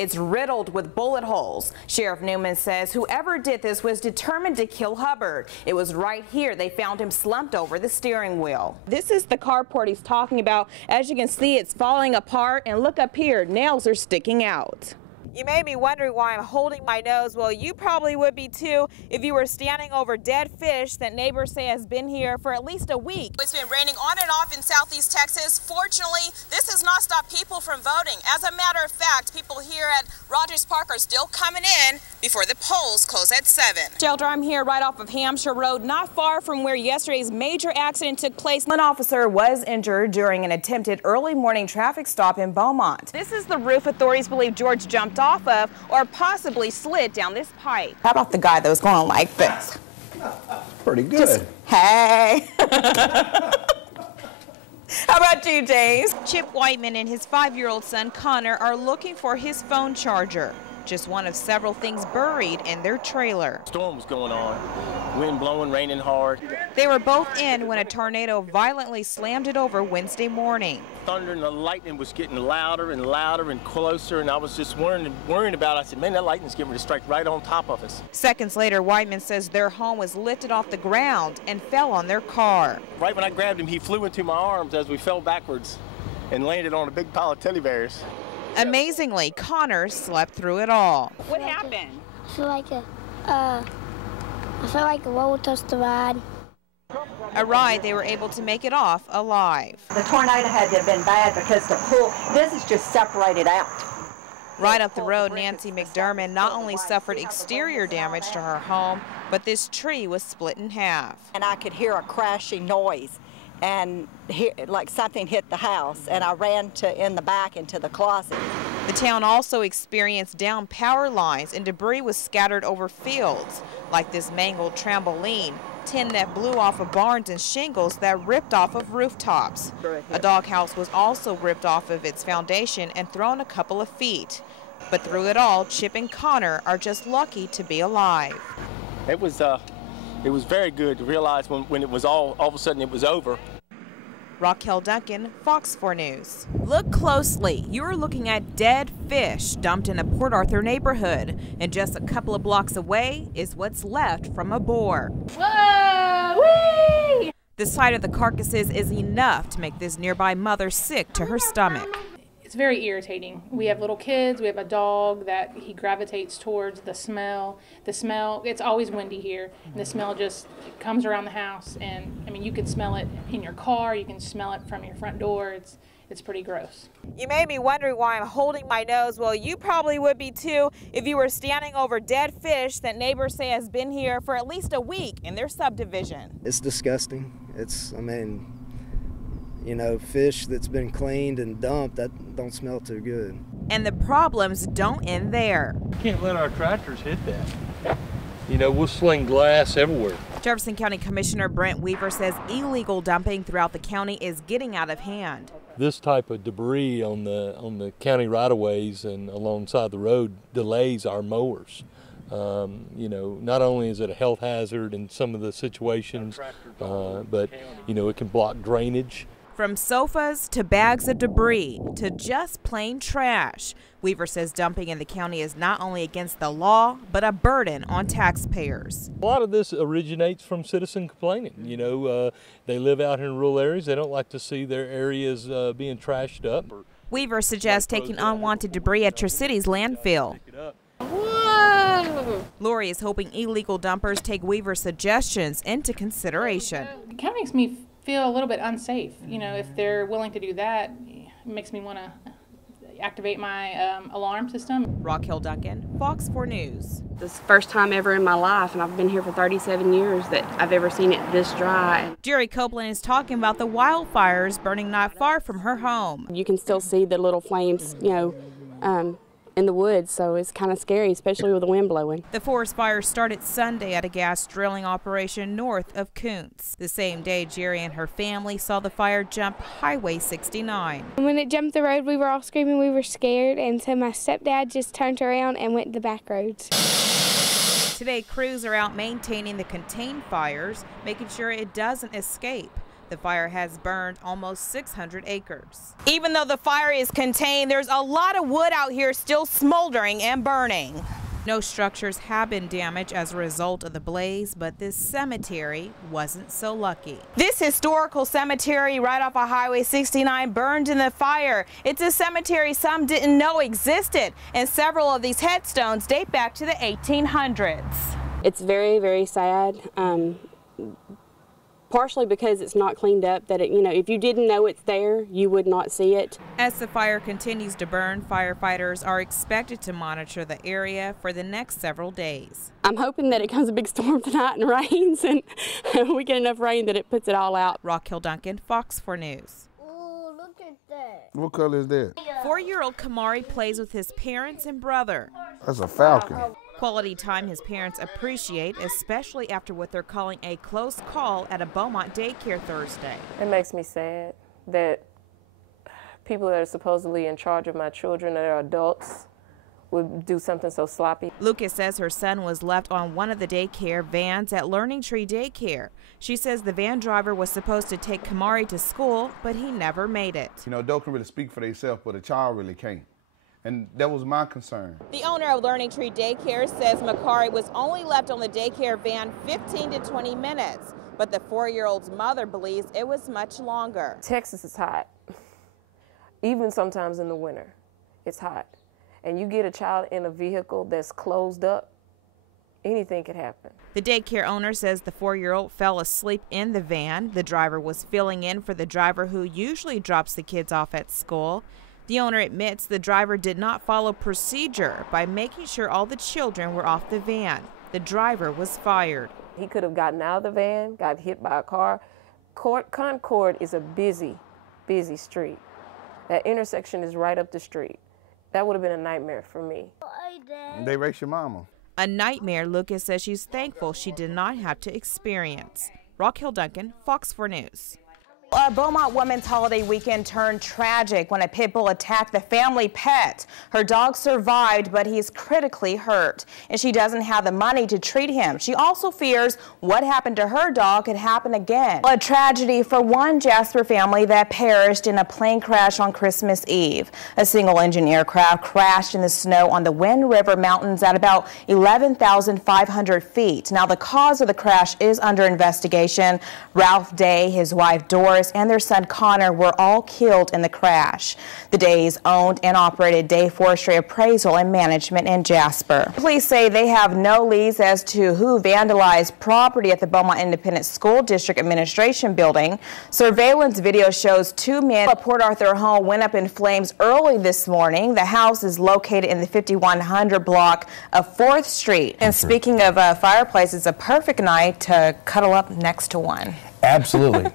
it's riddled with bullet holes. Sheriff Newman says whoever did this was determined to kill Hubbard. It was right here they found him slumped over the steering wheel. This is the carport he's talking about. As you can see, it's falling apart, and look up here, nails are sticking out. You may be wondering why I'm holding my nose. Well, you probably would be too if you were standing over dead fish that neighbors say has been here for at least a week. It's been raining on and off in southeast Texas. Fortunately, this has not stopped people from voting. As a matter of fact, people here at Rogers Park are still coming in before the polls close at 7. Shelter, I'm here right off of Hampshire Road, not far from where yesterday's major accident took place. One officer was injured during an attempted early morning traffic stop in Beaumont. This is the roof authorities believe George jumped off of or possibly slid down this pipe. How about the guy that was going like this? Pretty good. Hey. How about you, James? Chip Whiteman and his 5-year-old son Connor are looking for his phone charger. Just one of several things buried in their trailer. Storm was going on, wind blowing, raining hard. They were both in when a tornado violently slammed it over Wednesday morning. Thunder and the lightning was getting louder and louder and closer, and I was just worrying about it. I said, man, that lightning's getting ready to strike right on top of us. Seconds later, Whiteman says their home was lifted off the ground and fell on their car. Right when I grabbed him, he flew into my arms as we fell backwards and landed on a big pile of teddy bears. Amazingly, Connor slept through it all. What happened? I feel like a roller coaster ride. A ride they were able to make it off alive. The tornado had to have been bad because the pool, this is just separated out. Right up the road, Nancy McDermott not only suffered exterior damage to her home, but this tree was split in half. And I could hear a crashing noise, and like something hit the house, and I ran in the back into the closet. The town also experienced down power lines, and debris was scattered over fields, like this mangled trampoline, tin that blew off of barns, and shingles that ripped off of rooftops. A doghouse was also ripped off of its foundation and thrown a couple of feet. But through it all, Chip and Connor are just lucky to be alive. It was very good to realize when it was all of a sudden it was over. Raquel, Duncan, Fox 4 News. Look closely. You're looking at dead fish dumped in a Port Arthur neighborhood. And just a couple of blocks away is what's left from a boar. Whoa! Whee! The sight of the carcasses is enough to make this nearby mother sick to her stomach. It's very irritating. We have little kids, we have a dog that he gravitates towards the smell. It's always windy here, and the smell just comes around the house, and I mean, you can smell it in your car, you can smell it from your front door. It's pretty gross. You may be wondering why I'm holding my nose. Well, you probably would be too if you were standing over dead fish that neighbors say has been here for at least a week in their subdivision. It's disgusting. You know, fish that's been cleaned and dumped, that don't smell too good. And the problems don't end there. We can't let our tractors hit that. You know, we'll sling glass everywhere. Jefferson County Commissioner Brent Weaver says illegal dumping throughout the county is getting out of hand. This type of debris on the county right-of-ways and alongside the road delays our mowers. You know, not only is it a health hazard in some of the situations, but, you know, it can block drainage. From sofas to bags of debris to just plain trash, Weaver says dumping in the county is not only against the law, but a burden on taxpayers. A lot of this originates from citizen complaining. You know, they live out in rural areas. They don't like to see their areas being trashed up. Weaver suggests taking unwanted debris at your city's landfill. Whoa! Lori is hoping illegal dumpers take Weaver's suggestions into consideration. It kind of makes me feel a little bit unsafe. You know, if they're willing to do that, it makes me want to activate my alarm system. Raquel, Duncan, Fox 4 News. This is the first time ever in my life, and I've been here for 37 years, that I've ever seen it this dry. Jerry Copeland is talking about the wildfires burning not far from her home. You can still see the little flames, you know, in the woods, so it's kind of scary, especially with the wind blowing. The forest fire started Sunday at a gas drilling operation north of Kuntz. The same day, Jerry and her family saw the fire jump Highway 69. When it jumped the road, we were all screaming, we were scared, and so my stepdad just turned around and went the back roads. Today, crews are out maintaining the contained fires, making sure it doesn't escape. The fire has burned almost 600 acres. Even though the fire is contained, there's a lot of wood out here still smoldering and burning. No structures have been damaged as a result of the blaze, but this cemetery wasn't so lucky. This historical cemetery right off of Highway 69 burned in the fire. It's a cemetery some didn't know existed, and several of these headstones date back to the 1800s. It's very, very sad. Partially because it's not cleaned up, that if you didn't know it's there, you would not see it. As the fire continues to burn, firefighters are expected to monitor the area for the next several days. I'm hoping that it comes a big storm tonight and rains, and we get enough rain that it puts it all out. Raquel, Duncan, Fox 4 News. Ooh, look at that. What color is that? 4-year-old Kamari plays with his parents and brother. That's a falcon. Quality time his parents appreciate, especially after what they're calling a close call at a Beaumont daycare Thursday. It makes me sad that people that are supposedly in charge of my children, that are adults, would do something so sloppy. Lucas says her son was left on one of the daycare vans at Learning Tree Daycare. She says the van driver was supposed to take Kamari to school, but he never made it. Adults can really speak for themselves, but a child really can't. And that was my concern. The owner of Learning Tree Daycare says Makari was only left on the daycare van 15 to 20 minutes, but the 4-year-old's mother believes it was much longer. Texas is hot. Even sometimes in the winter, it's hot. And you get a child in a vehicle that's closed up, anything could happen. The daycare owner says the 4-year-old fell asleep in the van. The driver was filling in for the driver who usually drops the kids off at school. The owner admits the driver did not follow procedure by making sure all the children were off the van. The driver was fired. He could have gotten out of the van, got hit by a car. Concord is a busy, busy street. That intersection is right up the street. That would have been a nightmare for me. They race your mama. A nightmare Lucas says she's thankful she did not have to experience. Raquel, Duncan, Fox 4 News. A Beaumont Women's Holiday weekend turned tragic when a pit bull attacked the family pet. Her dog survived, but he's critically hurt, and she doesn't have the money to treat him. She also fears what happened to her dog could happen again. A tragedy for one Jasper family that perished in a plane crash on Christmas Eve. A single-engine aircraft crashed in the snow on the Wind River Mountains at about 11,500 feet. Now, the cause of the crash is under investigation. Ralph Day, his wife Doris, and their son Connor were all killed in the crash. The Days owned and operated Day Forestry Appraisal and Management in Jasper. Police say they have no leads as to who vandalized property at the Beaumont Independent School District Administration building. Surveillance video shows 2 men at Port Arthur home went up in flames early this morning. The house is located in the 5100 block of 4th Street. And speaking of fireplaces, a perfect night to cuddle up next to one. Absolutely.